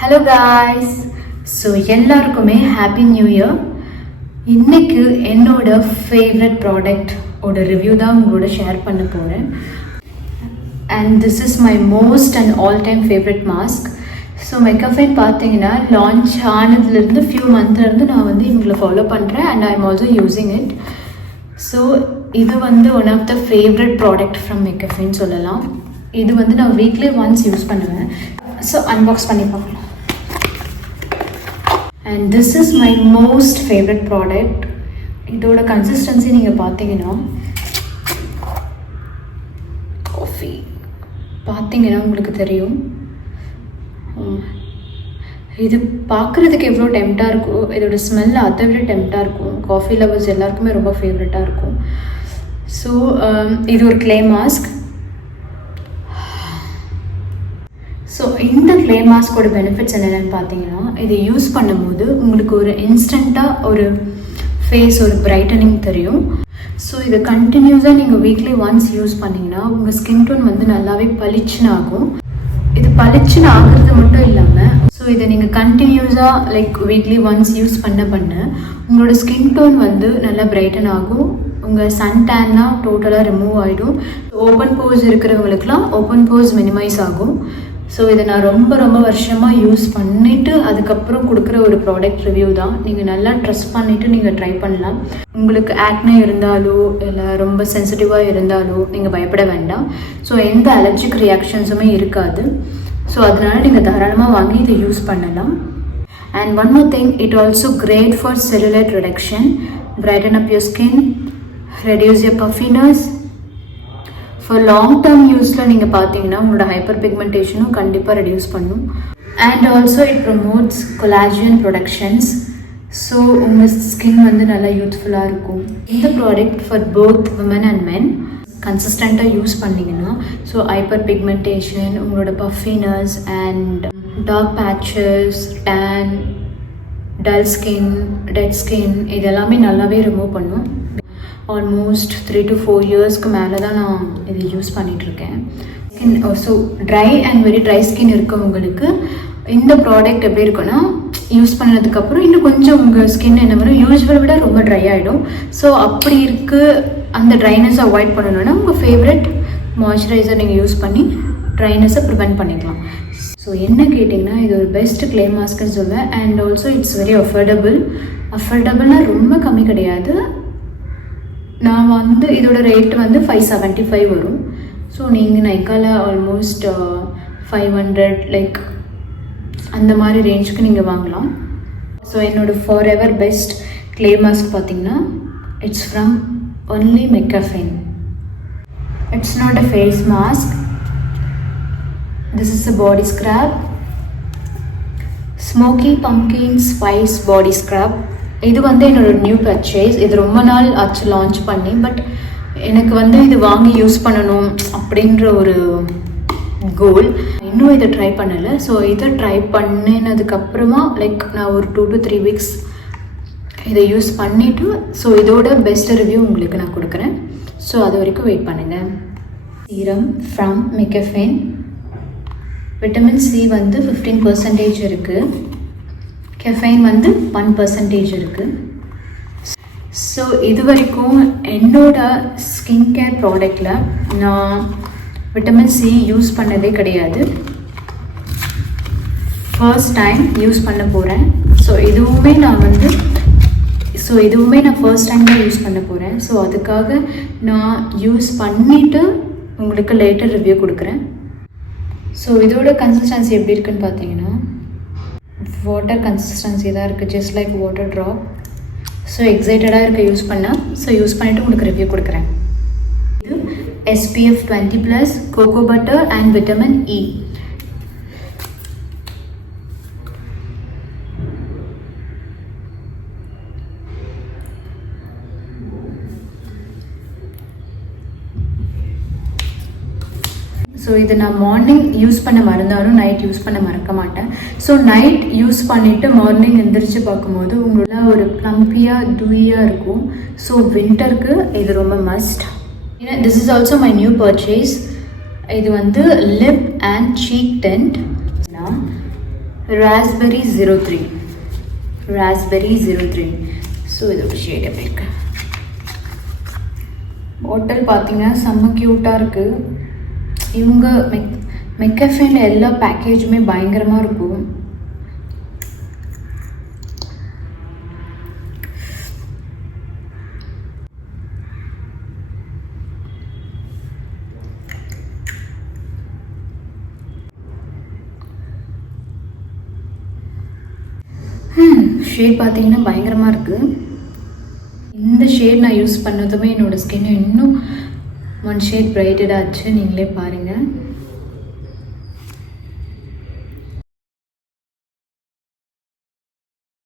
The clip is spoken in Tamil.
Hello guys. ஸோ எல்லாருக்குமே ஹாப்பி நியூ இயர். இன்றைக்கு என்னோட ஃபேவரட் ப்ராடக்ட் ஓட ரிவ்யூ தான் உங்களோட ஷேர் பண்ண போகிறேன். And this is my most and all time favourite mask. So mCaffeine பார்த்தீங்கன்னா லான்ச் ஆனதுலேருந்து ஃபியூ மந்த்லேருந்து நான் வந்து இவங்களை ஃபாலோ பண்ணுறேன் and I am also using it. So இது வந்து one of the favourite product from mCaffeine சொல்லலாம். இது வந்து நான் வீக்லி ஒன்ஸ் யூஸ் பண்ணுவேன். ஸோ அன்பாக்ஸ் பண்ணி பார்க்கலாம். And this is my most favourite product. இதோட கன்சிஸ்டன்சி நீங்கள் பார்த்தீங்கன்னா காஃபி பார்த்தீங்கன்னா உங்களுக்கு தெரியும். இது பார்க்குறதுக்கு எவ்வளோ டெம்ப்டாக இருக்கும், இதோட ஸ்மெல் அதை விட டெம்ப்டாக இருக்கும். காஃபி லவர்ஸ் எல்லாருக்குமே ரொம்ப ஃபேவரட்டாக இருக்கும். ஸோ இது ஒரு க்ளே மாஸ்க். ஸோ இந்த க்ளே மாஸ்கோட பெனிஃபிட்ஸ் என்னென்னு பார்த்தீங்கன்னா, இதை யூஸ் பண்ணும்போது உங்களுக்கு ஒரு இன்ஸ்டண்ட்டாக ஒரு ஃபேஸ் ஒரு பிரைட்டனிங் தெரியும். ஸோ இதை கண்டினியூஸாக நீங்கள் வீக்லி ஒன்ஸ் யூஸ் பண்ணிங்கன்னா உங்கள் ஸ்கின் டோன் வந்து நல்லாவே பளிச்சுன்னு ஆகும். இது பளிச்சுன்னு ஆகிறது மட்டும் இல்லாமல் ஸோ இதை நீங்கள் கண்டினியூஸாக லைக் வீக்லி ஒன்ஸ் யூஸ் பண்ண உங்களோட ஸ்கின் டோன் வந்து நல்லா பிரைட்டன் ஆகும். உங்கள் சன் டேன்லாம் டோட்டலாக ரிமூவ் ஆகிடும். ஓப்பன் போஸ் இருக்கிறவங்களுக்குலாம் ஓப்பன் போஸ் மினிமைஸ் ஆகும். ஸோ இதை நான் ரொம்ப வருஷமாக யூஸ் பண்ணிவிட்டு அதுக்கப்புறம் கொடுக்குற ஒரு ப்ராடக்ட் ரிவ்யூ தான். நீங்கள் நல்லா ட்ரஸ்ட் பண்ணிவிட்டு நீங்கள் ட்ரை பண்ணலாம். உங்களுக்கு ஆக்னே இருந்தாலோ இல்லை ரொம்ப சென்சிட்டிவாக இருந்தாலோ நீங்கள் பயப்பட வேண்டாம். ஸோ எந்த அலர்ஜிக் ரியாக்ஷன்ஸுமே இருக்காது. ஸோ அதனால் நீங்கள் தாராளமாக வாங்கி இதை யூஸ் பண்ணலாம். And one more thing, it also great for cellulite reduction, brighten up your skin, reduce your puffiness. For long term யூஸில் நீங்கள் பார்த்தீங்கன்னா உங்களோட ஹைப்பர் பிக்மெண்டேஷனும் கண்டிப்பாக ரெடியூஸ் பண்ணும். And also it promotes collagen productions. So உங்கள் ஸ்கின் வந்து நல்லா யூத்ஃபுல்லாக இருக்கும். இந்த product for both women and men கன்சிஸ்டண்ட்டாக யூஸ் பண்ணிங்கன்னா ஸோ ஹைப்பர் பிக்மெண்டேஷன், உங்களோட puffiness and dark patches, tan, dull skin, dead skin இதெல்லாமே நல்லாவே ரிமூவ் பண்ணும். ஆல்மோஸ்ட் 3 to 4 இயர்ஸ்க்கு மேலே தான் நான் இது யூஸ் பண்ணிகிட்ருக்கேன். Skin so try and very dry skin இருக்கவங்களுக்கு இந்த ப்ராடக்ட் எப்படி இருக்குன்னா, யூஸ் பண்ணதுக்கப்புறம் இன்னும் கொஞ்சம் உங்கள் ஸ்கின் என்ன வரும், யூஸ்வலை விட ரொம்ப ட்ரை ஆகிடும். ஸோ அப்படி அந்த ட்ரைனஸை அவாய்ட் பண்ணணுன்னா உங்கள் ஃபேவரட் மாய்ஸ்சரைசர் நீங்கள் யூஸ் பண்ணி ட்ரைனஸை ப்ரிவெண்ட் பண்ணிக்கலாம். ஸோ என்ன கேட்டிங்கன்னா இது ஒரு பெஸ்ட் க்ளே மாஸ்க்குன்னு சொல்லுவேன். அண்ட் ஆல்சோ இட்ஸ் வெரி அஃபோர்டபுள்னால் ரொம்ப கம்மி கிடையாது. நான் வந்து இதோட ரேட் வந்து 575 வரும். ஸோ நீங்கள் நைக்காவில் ஆல்மோஸ்ட் 500 லைக் அந்த மாதிரி ரேஞ்சுக்கு நீங்கள் வாங்கலாம். ஸோ என்னோடய forever best clay mask பார்த்தீங்கன்னா it's from only mCaffeine. It's not a face mask. This is a body scrub, smoky pumpkin spice body scrub. இது வந்து என்னோட நியூ பர்ச்சேஸ். இது ரொம்ப நாள் ஆச்சு லான்ச் பண்ணி. பட் எனக்கு வந்து இது வாங்கி யூஸ் பண்ணணும் அப்படின்ற ஒரு கோல். இன்னும் இதை ட்ரை பண்ணலை. ஸோ இதை ட்ரை பண்ணினதுக்கப்புறமா லைக் நான் ஒரு 2 to 3 weeks இதை யூஸ் பண்ணிவிட்டு ஸோ இதோட பெஸ்ட் ரிவ்யூ உங்களுக்கு நான் கொடுக்குறேன். ஸோ அது வரைக்கும் வெயிட் பண்ணுங்கள். Serum from mCaffeine. Vitamin C வந்து 15% இருக்குது. கெஃபைன் வந்து 1% இருக்குது. ஸோ இது வரைக்கும் என்னோட ஸ்கின் கேர் ப்ராடக்டில் நான் விட்டமின் சி யூஸ் பண்ணதே கிடையாது. ஃபர்ஸ்ட் டைம் யூஸ் பண்ண போகிறேன். ஸோ இதுவுமே நான் ஃபர்ஸ்ட் டைம் தான் யூஸ் பண்ண போகிறேன். ஸோ அதுக்காக நான் யூஸ் பண்ணிவிட்டு உங்களுக்கு லேட்டர் ரிவ்யூ கொடுக்குறேன். ஸோ இதோட கன்சிஸ்டன்சி எப்படி இருக்குன்னு பார்த்தீங்கன்னா வாட்டர் கன்சிஸ்டன்சி தான் இருக்குது, just like water drop. So எக்ஸைட்டடாக இருக்க யூஸ் பண்ணால். ஸோ யூஸ் பண்ணிவிட்டு உங்களுக்கு ரிவ்யூ கொடுக்குறேன். இது SPF 20+ cocoa butter and vitamin E. So இது நான் மார்னிங் யூஸ் பண்ண மறந்தாலும் நைட் யூஸ் பண்ண மறக்க மாட்டேன். ஸோ நைட் யூஸ் பண்ணிவிட்டு மார்னிங் எந்திரிச்சு பார்க்கும்போது உங்களோட ஒரு ப்ளம்பியாக டூயாக இருக்கும். ஸோ வின்டருக்கு இது ரொம்ப must. This is also my new purchase. இது வந்து lip and cheek tint. Raspberry 03. Raspberry 03. So இதோட ஷேட் எப்படி இருக்கு. பாட்டில் பார்த்தீங்கன்னா செம்ம க்யூட்டாக இருக்குது. இவங்க மெக்கஃபேல எல்லா பேக்கேஜுமே பயங்கரமாக இருக்கும். ஷேட் பார்த்தீங்கன்னா பயங்கரமாக இருக்குது. இந்த ஷேட் நான் யூஸ் பண்ணதுமே என்னோடய ஸ்கின் இன்னும் 1 ஷேட் பிரைட்டடாக ஆச்சு. நீங்களே பாருங்கள்.